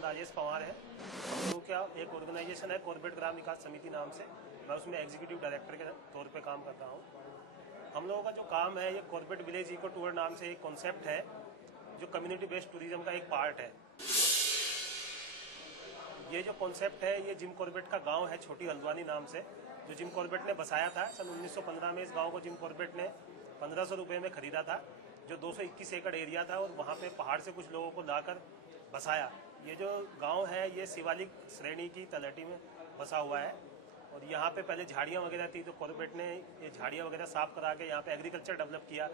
नाम राजेश पवार है। हम लोग क्या एक ऑर्गेनाइजेशन है कॉर्बेट ग्राम विकास समिति नाम से, मैं उसमें एग्जीक्यूटिव डायरेक्टर के तौर पे काम कर रहा हूँ। हम लोगों का जो काम है ये कॉर्बेट विलेज इको टूर नाम से एक कॉन्सेप्ट है जो कम्युनिटी बेस्ड टूरिज्म का एक पार्ट है। ये जो कॉन्सेप्ट है ये जिम कॉर्बेट का गांव है छोटी हल्द्वानी नाम से, जो जिम कॉर्बेट ने बसाया था। सन 1915 में इस गांव को जिम कॉर्बेट ने 1500 रुपये में खरीदा था, जो 221 एकड़ एरिया था, और वहाँ पे पहाड़ से कुछ लोगों को लाकर बसाया। ये जो गांव है ये शिवालिक श्रेणी की तलहटी में बसा हुआ है, और यहाँ पे पहले झाड़ियाँ वगैरह थी, तो कॉर्बेट ने ये झाड़ियाँ वगैरह साफ करा के यहाँ पे एग्रीकल्चर डेवलप किया।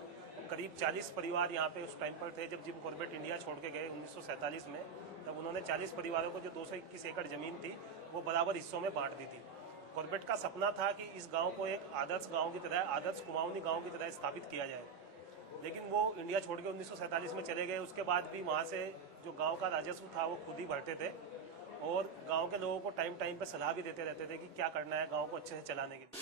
करीब 40 परिवार यहाँ पे उस टाइम पर थे जब जिम कॉर्बेट इंडिया छोड़ के गए 1947 में। तब उन्होंने 40 परिवारों को जो 221 एकड़ जमीन थी वो बराबर हिस्सों में बांट दी थी। कॉर्बेट का सपना था कि इस गांव को एक आदर्श गांव की तरह, आदर्श कुमाऊनी गांव की तरह स्थापित किया जाए, लेकिन वो इंडिया छोड़ के 1947 में चले गए। उसके बाद भी वहाँ से जो गांव का राजस्व था वो खुद ही भरते थे, और गांव के लोगों को टाइम टाइम पे सलाह भी देते रहते थे कि क्या करना है गांव को अच्छे से चलाने के लिए।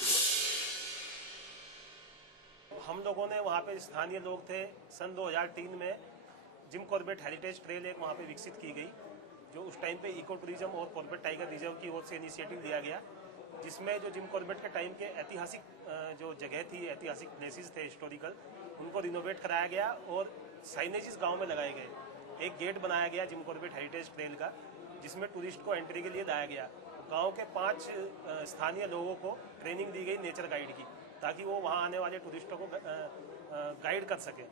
हम लोगों ने वहाँ पे स्थानीय लोग थे, सन 2003 में जिम कॉर्बेट हेरिटेज ट्रेल एक वहाँ पे विकसित की गई, जो उस टाइम पे इको टूरिज्म और कॉर्बेट टाइगर रिजर्व की ओर से इनिशिएटिव लिया गया, जिसमें जो जिम कॉर्बेट के टाइम के ऐतिहासिक जो जगह थी, ऐतिहासिक प्लेसेस थे हिस्टोरिकल, उनको रिनोवेट कराया गया और साइनेजेस गांव में लगाए गए। एक गेट बनाया गया जिम कॉर्बेट हेरिटेज ट्रेल का, जिसमें टूरिस्ट को एंट्री के लिए लाया गया। गांव के 5 स्थानीय लोगों को ट्रेनिंग दी गई नेचर गाइड की, ताकि वो वहाँ आने वाले टूरिस्टों को गाइड कर सके।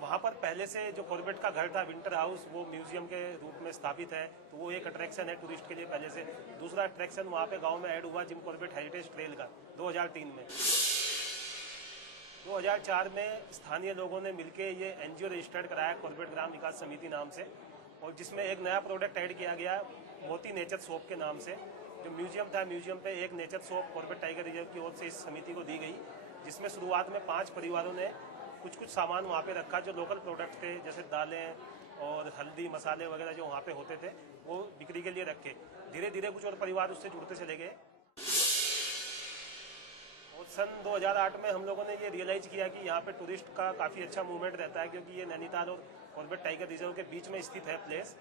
वहाँ पर पहले से जो कॉर्बेट का घर था विंटर हाउस, वो म्यूजियम के रूप में स्थापित है, तो वो एक अट्रैक्शन है टूरिस्ट के लिए पहले से। दूसरा अट्रैक्शन वहाँ पे गांव में ऐड हुआ जिम कॉर्बेट हेरिटेज ट्रेल का 2003 में। 2004 में स्थानीय लोगों ने मिलकर ये एनजीओ रजिस्टर्ड कराया कॉर्बेट ग्राम विकास समिति नाम से, और जिसमें एक नया प्रोडक्ट ऐड किया गया मोती नेचर सोप के नाम से। जो म्यूजियम था, म्यूजियम पे एक nature soap Corbett tiger reserve की ओर से इस समिति को दी गई, जिसमें शुरुआत में 5 परिवारों ने कुछ सामान वहाँ पे रखा जो लोकल प्रोडक्ट थे, जैसे दालें और हल्दी मसाले वगैरह जो वहाँ पे होते थे वो बिक्री के लिए रखे। धीरे धीरे कुछ और परिवार उससे जुड़ते चले गए, और सन 2008 में हम लोगों ने ये रियलाइज़ किया कि यहाँ पे टूरिस्ट का काफ़ी अच्छा मूवमेंट रहता है, क्योंकि ये नैनीताल और कॉर्बेट टाइगर रिजर्व के बीच में स्थित है प्लेस,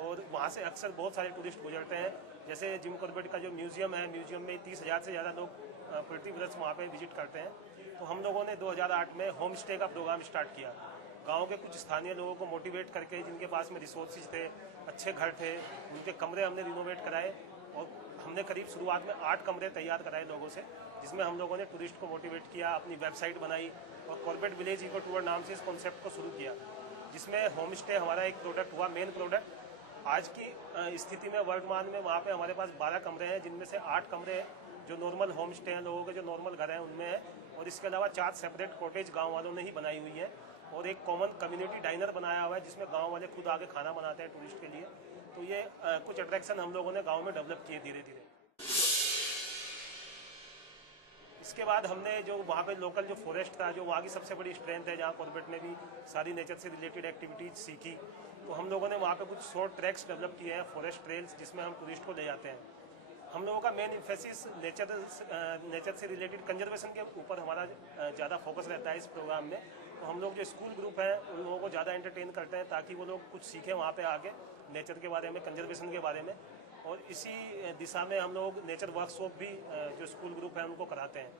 और वहाँ से अक्सर बहुत सारे टूरिस्ट गुजरते हैं। जैसे जिम कॉर्बेट का जो म्यूजियम है, म्यूजियम में 30,000 से ज़्यादा लोग प्रति वर्ष वहाँ पे विजिट करते हैं। तो हम लोगों ने 2008 में होम स्टे का प्रोग्राम स्टार्ट किया। गांव के कुछ स्थानीय लोगों को मोटिवेट करके, जिनके पास में रिसोर्सेज थे, अच्छे घर थे, उनके कमरे हमने रिनोवेट कराए, और हमने करीब शुरुआत में 8 कमरे तैयार कराए लोगों से, जिसमें हम लोगों ने टूरिस्ट को मोटिवेट किया, अपनी वेबसाइट बनाई और कॉर्बेट विलेज इको टूर नाम से इस कॉन्सेप्ट को शुरू किया, जिसमें होम स्टे हमारा एक प्रोडक्ट हुआ, मेन प्रोडक्ट। आज की स्थिति में वर्तमान में वहाँ पे हमारे पास 12 कमरे हैं, जिनमें से 8 कमरे जो नॉर्मल होम स्टे हैं, लोगों के जो नॉर्मल घर हैं उनमें है, और इसके अलावा 4 सेपरेट कॉटेज गांव वालों ने ही बनाई हुई है, और एक कॉमन कम्युनिटी डाइनर बनाया हुआ है, जिसमें गांव वाले खुद आके खाना बनाते हैं टूरिस्ट के लिए। तो ये कुछ अट्रैक्शन हम लोगों ने गांव में डेवलप किए धीरे धीरे। इसके बाद हमने जो वहाँ पे लोकल जो फॉरेस्ट था, जो वहाँ की सबसे बड़ी स्ट्रेंथ है, जहाँ कॉर्बेट ने भी सारी नेचर से रिलेटेड एक्टिविटीज सीखी, तो हम लोगों ने वहाँ पे कुछ शॉर्ट ट्रैक्स डेवलप किए हैं, फॉरेस्ट ट्रेल्स, जिसमें हम टूरिस्ट को ले जाते हैं। हम लोगों का मेन इम्फेसिस नेचर से रिलेटेड कंजर्वेशन के ऊपर हमारा ज़्यादा फोकस रहता है इस प्रोग्राम में। तो हम लोग जो स्कूल ग्रुप हैं उन लोगों को ज़्यादा एंटरटेन करते हैं, ताकि वो लोग कुछ सीखें वहाँ पे आके नेचर के बारे में, कंजर्वेशन के बारे में। और इसी दिशा में हम लोग नेचर वर्कशॉप भी जो स्कूल ग्रुप है उनको कराते हैं।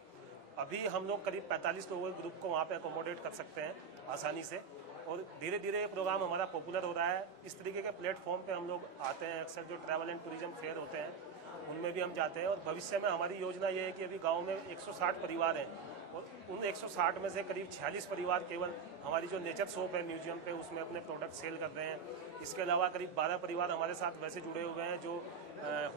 अभी हम लोग करीब 45 लोगों के ग्रुप को वहाँ पे अकोमोडेट कर सकते हैं आसानी से, और धीरे धीरे ये प्रोग्राम हमारा पॉपुलर हो रहा है। इस तरीके के प्लेटफॉर्म पे हम लोग आते हैं, अक्सर जो ट्रैवल एंड टूरिज्म फेयर होते हैं उनमें भी हम जाते हैं। और भविष्य में हमारी योजना ये है कि अभी गांव में 160 परिवार हैं, और उन 160 में से करीब 46 परिवार केवल हमारी जो नेचर शॉप है म्यूजियम पे उसमें अपने प्रोडक्ट सेल कर रहे हैं। इसके अलावा करीब 12 परिवार हमारे साथ वैसे जुड़े हुए हैं जो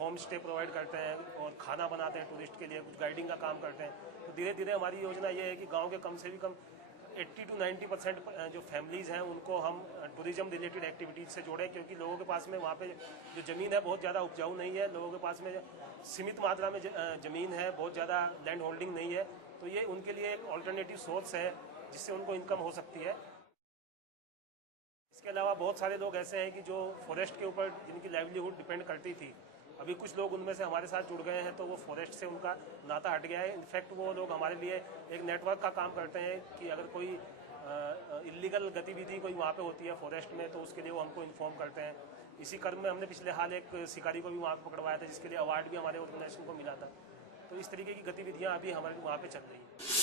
होम स्टे प्रोवाइड करते हैं और खाना बनाते हैं टूरिस्ट के लिए, कुछ गाइडिंग का काम करते हैं। तो धीरे धीरे हमारी योजना ये है कि गाँव के कम से भी कम 80 to 90% जो फैमिलीज़ हैं उनको हम टूरिज्म रिलेटेड एक्टिविटीज़ से जोड़ें, क्योंकि लोगों के पास में वहाँ पे जो ज़मीन है बहुत ज़्यादा उपजाऊ नहीं है, लोगों के पास में सीमित मात्रा में ज़मीन है, बहुत ज़्यादा लैंड होल्डिंग नहीं है। तो ये उनके लिए एक ऑल्टरनेटिव सोर्स है जिससे उनको इनकम हो सकती है। इसके अलावा बहुत सारे लोग ऐसे हैं कि जो फॉरेस्ट के ऊपर जिनकी लाइवलीहुड डिपेंड करती थी, अभी कुछ लोग उनमें से हमारे साथ जुड़ गए हैं, तो वो फॉरेस्ट से उनका नाता हट गया है। इनफैक्ट वो लोग हमारे लिए एक नेटवर्क का काम करते हैं कि अगर कोई इलीगल गतिविधि कोई वहाँ पे होती है फॉरेस्ट में, तो उसके लिए वो हमको इन्फॉर्म करते हैं। इसी क्रम में हमने पिछले हाल एक शिकारी को भी वहाँ पकड़वाया था, जिसके लिए अवार्ड भी हमारे ऑर्गेनाइजेशन को मिला था। तो इस तरीके की गतिविधियाँ अभी हमारे वहाँ पे चल रही हैं।